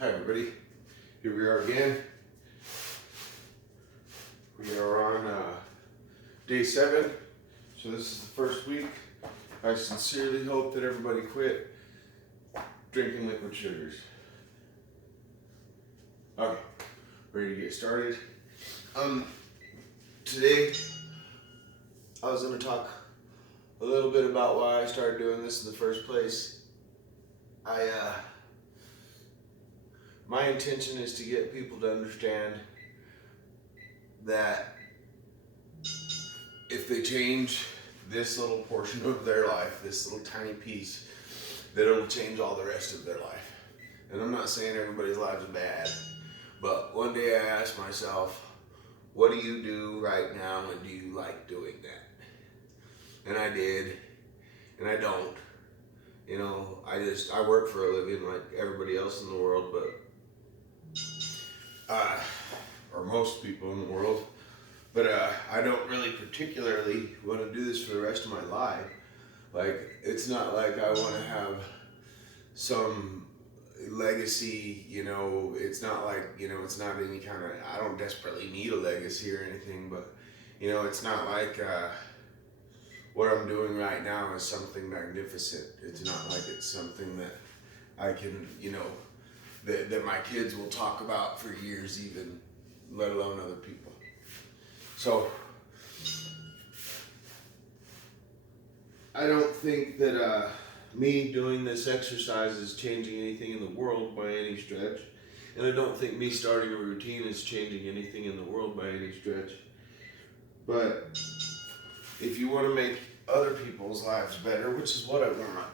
Hi everybody, here we are again. We are on day 7, so this is the first week. I sincerely hope that everybody quit drinking liquid sugars. Okay, ready to get started. Today I was going to talk a little bit about why I started doing this in the first place. My intention is to get people to understand that if they change this little portion of their life, this little tiny piece, that it'll change all the rest of their life. And I'm not saying everybody's lives are bad, but one day I asked myself, what do you do right now and do you like doing that? And I did, and I don't. You know, I work for a living like everybody else in the world, but or most people in the world, but I don't really particularly want to do this for the rest of my life. Like, it's not like I want to have some legacy, you know, it's not like, you know, it's not any kind of, I don't desperately need a legacy or anything, but, you know, it's not like what I'm doing right now is something magnificent. It's not like it's something that I can, you know, that my kids will talk about for years even, let alone other people. So, I don't think that me doing this exercise is changing anything in the world by any stretch. And I don't think me starting a routine is changing anything in the world by any stretch. But if you want to make other people's lives better, which is what I want,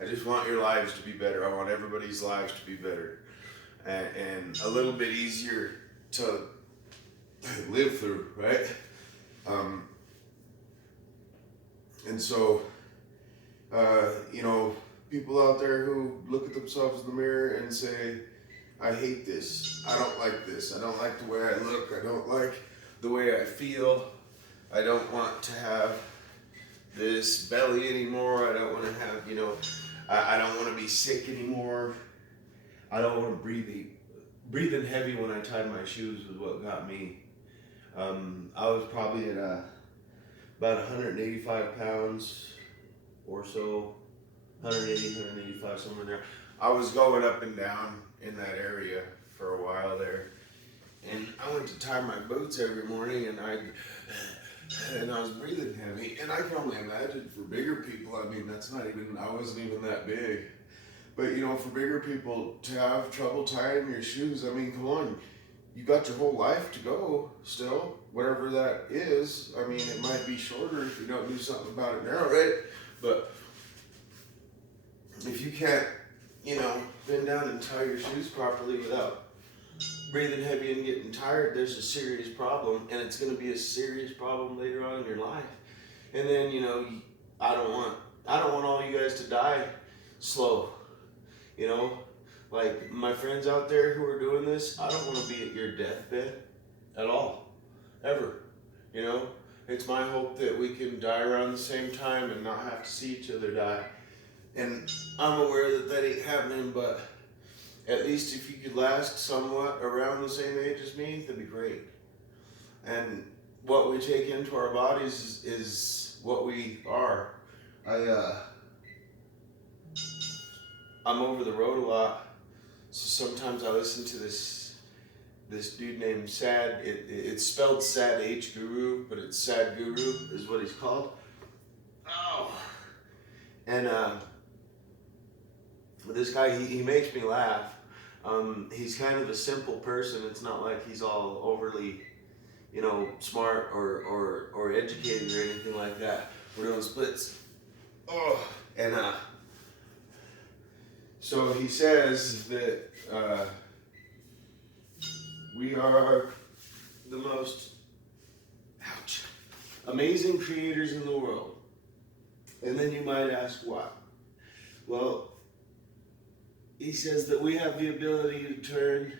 I just want your lives to be better. I want everybody's lives to be better and a little bit easier to live through, right? And so, you know, people out there who look at themselves in the mirror and say, I hate this, I don't like this, I don't like the way I look, I don't like the way I feel, I don't want to have this belly anymore, I don't want to have, you know, I don't want to be sick anymore. I don't want to breathing heavy when I tied my shoes was what got me. I was probably at about 185 pounds or so, 180, 185, somewhere in there. I was going up and down in that area for a while there. And I went to tie my boots every morning and I was breathing heavy, and I can only imagine for bigger people, I mean, I wasn't even that big. But, you know, for bigger people to have trouble tying your shoes, I mean, come on, you got your whole life to go still, whatever that is. I mean, it might be shorter if you don't do something about it now, right? But if you can't, you know, bend down and tie your shoes properly without breathing heavy and getting tired, there's a serious problem, and it's going to be a serious problem later on in your life. And then, you know, I don't want all you guys to die slow. You know, like my friends out there who are doing this, I don't want to be at your deathbed at all, ever. You know, it's my hope that we can die around the same time and not have to see each other die. And I'm aware that that ain't happening, but at least if you could last somewhat around the same age as me, that'd be great. And what we take into our bodies is what we are. I'm over the road a lot, so sometimes I listen to this dude named Sad. It's spelled Sad H Guru, but it's Sad Guru is what he's called. Oh, and this guy he makes me laugh. He's kind of a simple person. It's not like he's all overly, you know, smart or educated or anything like that. We're doing splits. Oh, and so he says that we are the most amazing creators in the world. And then you might ask why. Well, he says that we have the ability to turn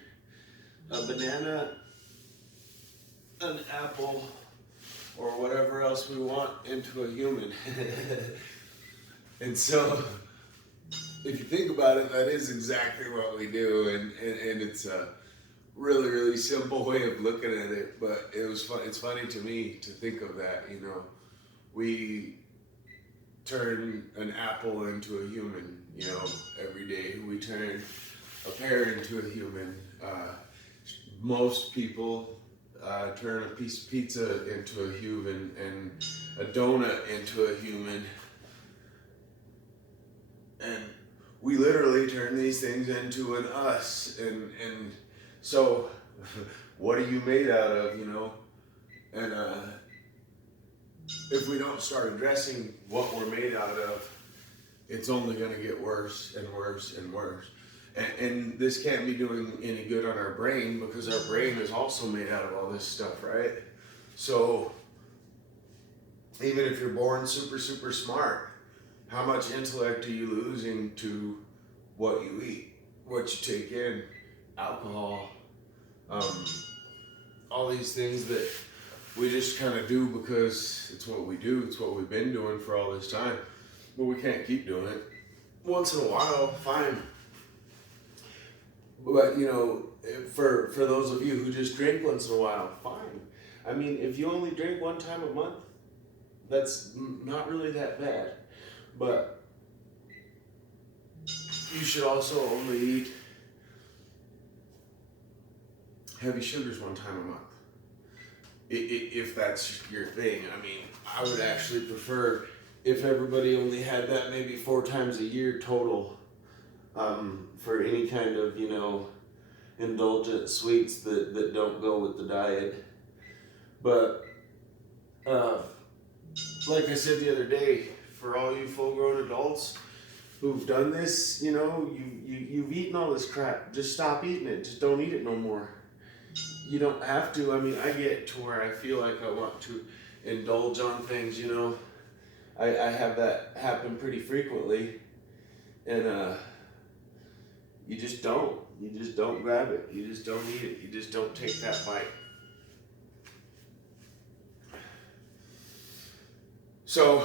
a banana, an apple, or whatever else we want into a human. And so if you think about it, that is exactly what we do, and it's a really, really simple way of looking at it. But it was fun. It's funny to me to think of that. You know, we turn an apple into a human. You know, every day we turn a pear into a human. Most people turn a piece of pizza into a human and a donut into a human. And we literally turn these things into an us. And so, what are you made out of, you know? And if we don't start addressing what we're made out of, it's only going to get worse and worse and worse. And this can't be doing any good on our brain, because our brain is also made out of all this stuff, right? So even if you're born super, super smart, how much intellect are you losing to what you eat, what you take in, alcohol, all these things that we just kind of do because it's what we do, it's what we've been doing for all this time, but we can't keep doing it. Once in a while, fine. But, you know, for those of you who just drink once in a while, fine. I mean, if you only drink one time a month, that's not really that bad. But you should also only eat heavy sugars one time a month, if that's your thing. I mean, I would actually prefer if everybody only had that maybe 4 times a year total, for any kind of, you know, indulgent sweets that don't go with the diet. But like I said the other day, for all you full-grown adults who've done this, you know, you've eaten all this crap. Just stop eating it. Just don't eat it no more. You don't have to. I mean, I get to where I feel like I want to indulge on things, you know. I have that happen pretty frequently, and you just don't. You just don't grab it. You just don't eat it. You just don't take that bite. So,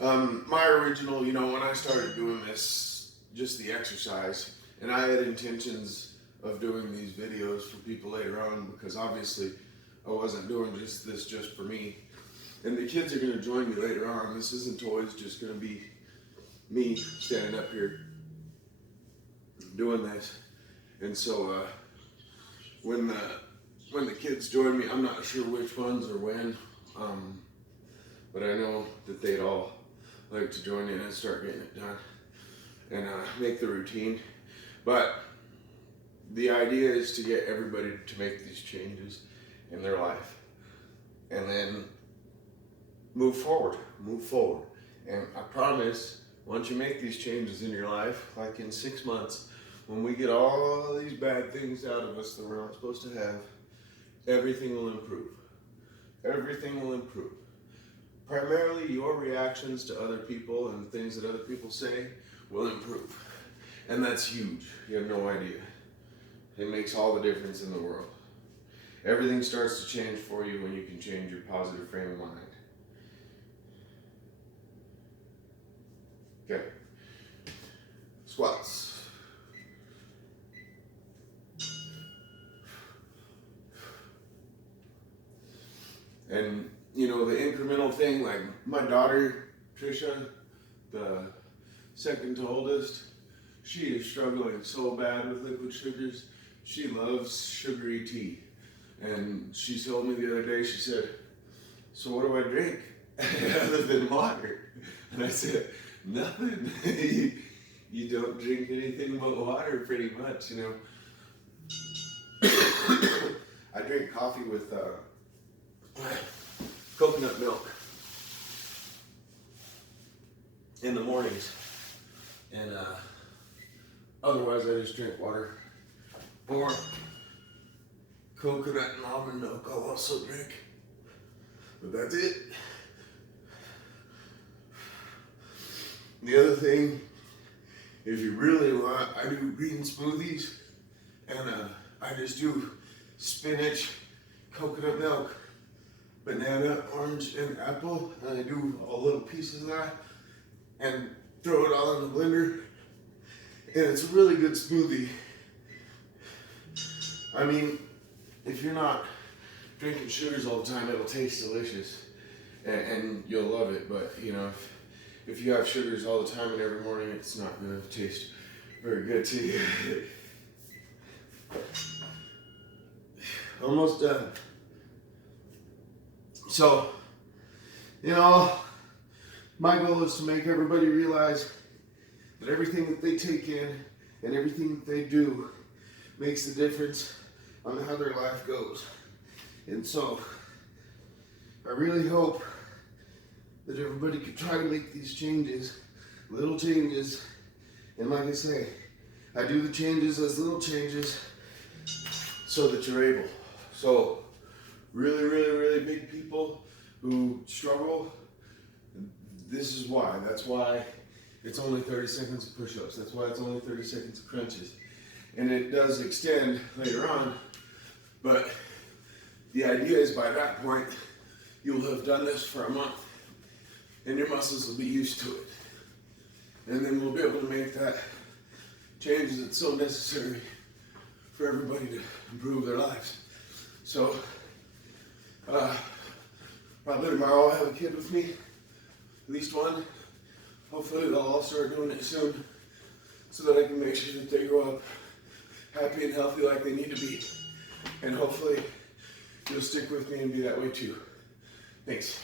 my original, you know, when I started doing this, just the exercise, and I had intentions of doing these videos for people later on, because obviously I wasn't doing this just for me. And the kids are going to join me later on. This isn't always just going to be me standing up here doing this. And so when the kids join me, I'm not sure which ones or when, but I know that they'd all like to join in and start getting it done and make the routine. But the idea is to get everybody to make these changes in their life, and then move forward. And I promise, once you make these changes in your life, like in 6 months, when we get all these bad things out of us that we're not supposed to have, everything will improve. Everything will improve. Primarily, your reactions to other people and things that other people say will improve. And that's huge. You have no idea. It makes all the difference in the world. Everything starts to change for you when you can change your positive frame of mind. Okay. Squats. And, you know, the incremental thing, like my daughter, Trisha, the second to oldest, she is struggling so bad with liquid sugars. She loves sugary tea. And she told me the other day, she said, "So what do I drink other than water?" And I said, "Nothing." You don't drink anything but water, pretty much, you know. I drink coffee with coconut milk in the mornings, and otherwise I just drink water. Or coconut and almond milk I'll also drink, but that's it. The other thing, if you really want, I do green smoothies, and I just do spinach, coconut milk, banana, orange, and apple, and I do a little piece of that, and throw it all in the blender, and it's a really good smoothie. I mean, if you're not drinking sugars all the time, it'll taste delicious, and you'll love it. But you know, if you have sugars all the time and every morning, it's not going to taste very good to you. Almost done. So, you know, my goal is to make everybody realize that everything that they take in and everything that they do makes the difference on how their life goes. And so, I really hope that everybody could try to make these changes, little changes. And like I say, I do the changes as little changes so that you're able. So, really, really, really big people who struggle, this is why. That's why it's only 30 seconds of push-ups. That's why it's only 30 seconds of crunches. And it does extend later on, but the idea is by that point, you'll have done this for a month and your muscles will be used to it. And then we'll be able to make that change that's so necessary for everybody to improve their lives. So, probably tomorrow I'll have a kid with me, at least one. Hopefully they'll all start doing it soon so that I can make sure that they grow up happy and healthy like they need to be. And hopefully you'll stick with me and be that way too. Thanks.